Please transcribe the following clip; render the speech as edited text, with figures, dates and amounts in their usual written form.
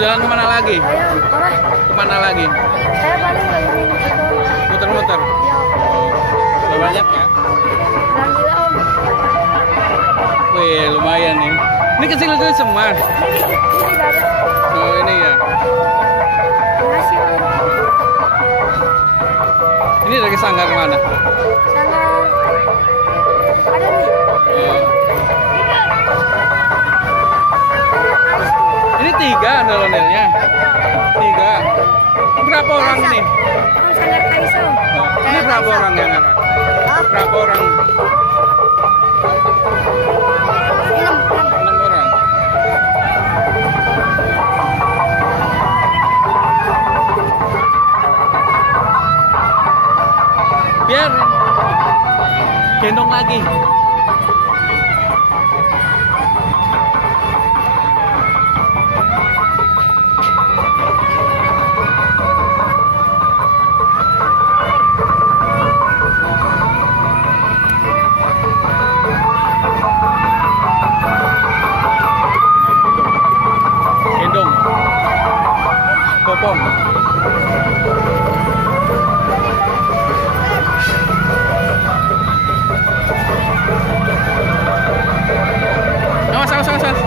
jalan kemana lagi? Ayam, apa? Kemana lagi? Saya paling keliling itu. Muter-muter. Udah banyak ya? Alhamdulillah om. Wih, lumayan nih. Ini kecil-kecil semua. Ini dapat. Oh, ini ya. Makasih om. Ini dari sanggar mana? Sana ada nih. Oh. Ini 3 ondel-ondelnya. 3. Berapa orang ini? Om sanggar Kaiso. Oh, ini berapa orang yang ngangkat? Berapa orang? 6 orang. Biar gendong lagi. Gendong. Popong. Awas, awas, awas, awas.